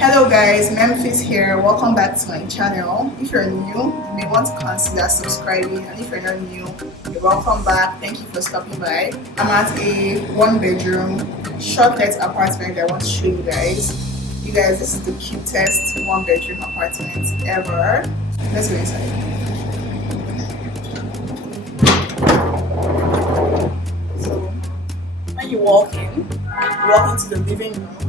Hello guys, Memphis here. Welcome back to my channel. If you're new, you may want to consider subscribing, and if you're not new, you're welcome back. Thank you for stopping by. I'm at a one-bedroom shortlet apartment I want to show you guys. You guys, this is the cutest one-bedroom apartment ever. Let's go inside. So when you walk into the living room,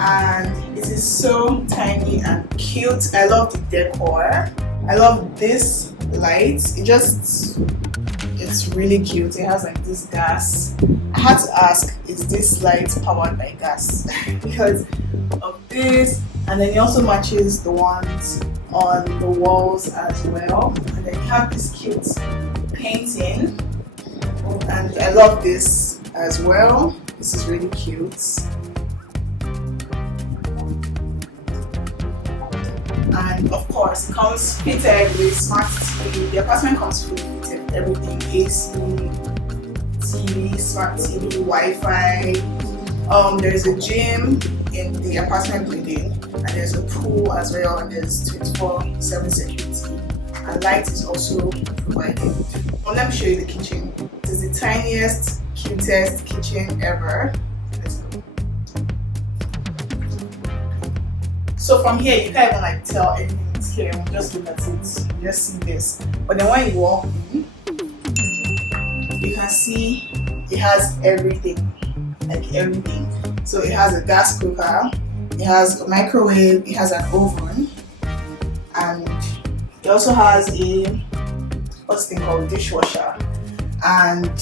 and it is so tiny and cute. I love the decor. I love this light. It's really cute. It has like this gas. I had to ask, is this light powered by gas? Because of this. And then it also matches the ones on the walls as well. And then you have this cute painting. And I love this as well. This is really cute. And of course, it comes fitted with smart TV. The apartment comes fully fitted, everything: AC, TV, smart TV, Wi-Fi. There's a gym in the apartment building, and there's a pool as well, and there's 24/7 security. And light is also provided. Well, let me show you the kitchen. It is the tiniest, cutest kitchen ever. Let's go. So from here, you can't even like tell anything is here. Just look at it. You just see this. But then when you walk in, you can see it has everything, like everything. So it has a gas cooker, it has a microwave, it has an oven, and it also has a what's thing called dishwasher, and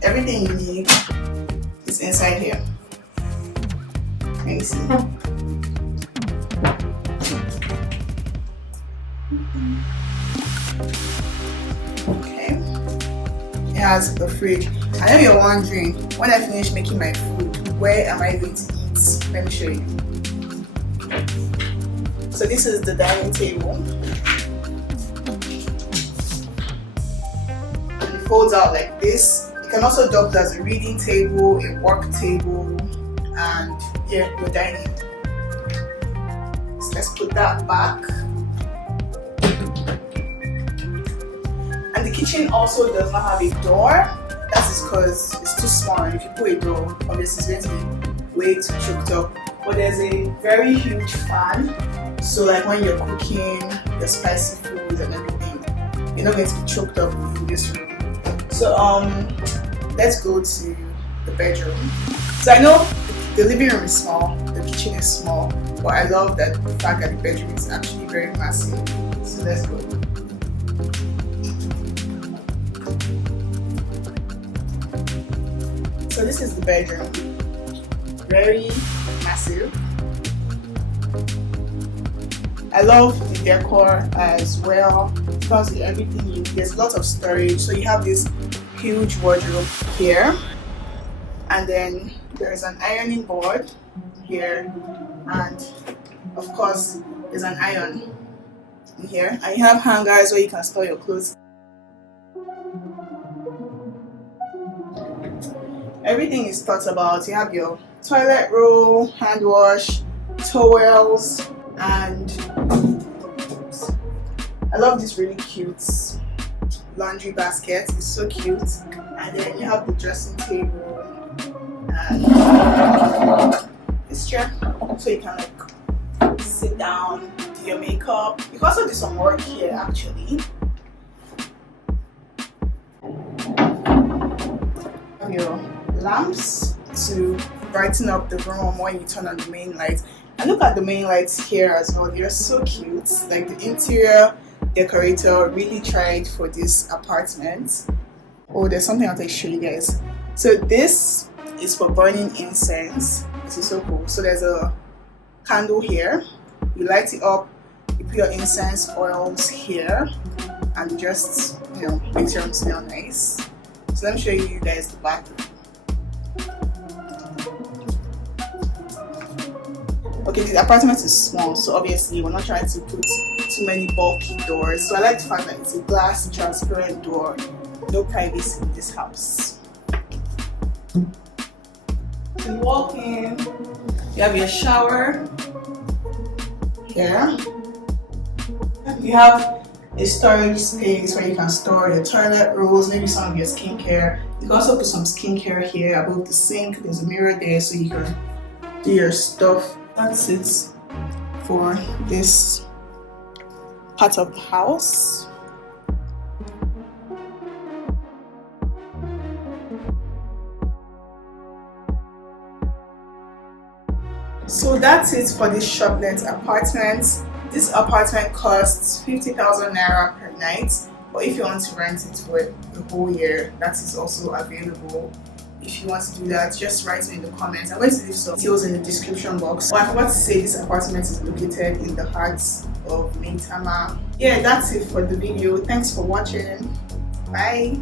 everything you need is inside here. Can you see? Okay, it has the fridge. I know you're wondering, when I finish making my food, where am I going to eat? Let me show you. So this is the dining table. And it folds out like this. It can also double as a reading table, a work table, and here you're dining. So let's put that back. And the kitchen also does not have a door. That is because it's too small, and if you put a door, obviously it's going to be way too choked up. But there's a very huge fan, so like when you're cooking the spicy food and everything, you're not going to be choked up in this room. So let's go to the bedroom. So I know the living room is small, the kitchen is small, but I love that the fact that the bedroom is actually very massive. So let's go. So this is the bedroom, very massive. I love the decor as well. It comes with everything you need. There's lots of storage. So you have this huge wardrobe here, and then there's an ironing board here, and of course there's an iron in here, and you have hangers where you can store your clothes. Everything is thought about. You have your toilet roll, hand wash, towels, and I love this really cute laundry basket. It's so cute. And then you have the dressing table and this chair, so you can like sit down, do your makeup. You can also do some work here actually. Your lamps to brighten up the room when you turn on the main light. And look at the main lights here as well. They're so cute. Like the interior decorator really tried for this apartment. Oh, there's something I want to show you guys. So this is for burning incense. This is so cool. So there's a candle here. You light it up. You put your incense oils here, and just makes your room smell nice. So let me show you guys the bathroom. Okay, the apartment is small, so obviously we're not trying to put too many bulky doors. So I like the fact that it's a glass transparent door. No privacy in this house. So you walk in, You have your shower here. You have a storage space where you can store your toilet rolls, maybe some of your skincare. You can also put some skincare here above the sink. There's a mirror there so you can do your stuff. That's it for this part of the house. So that's it for this shoplet apartment. This apartment costs 50,000 naira per night, but if you want to rent it for the whole year, that is also available. If you want to do that, just write me in the comments. I'm going to leave some details in the description box. Oh, I forgot to say this apartment is located in the heart of Maitama. Yeah, that's it for the video. Thanks for watching. Bye.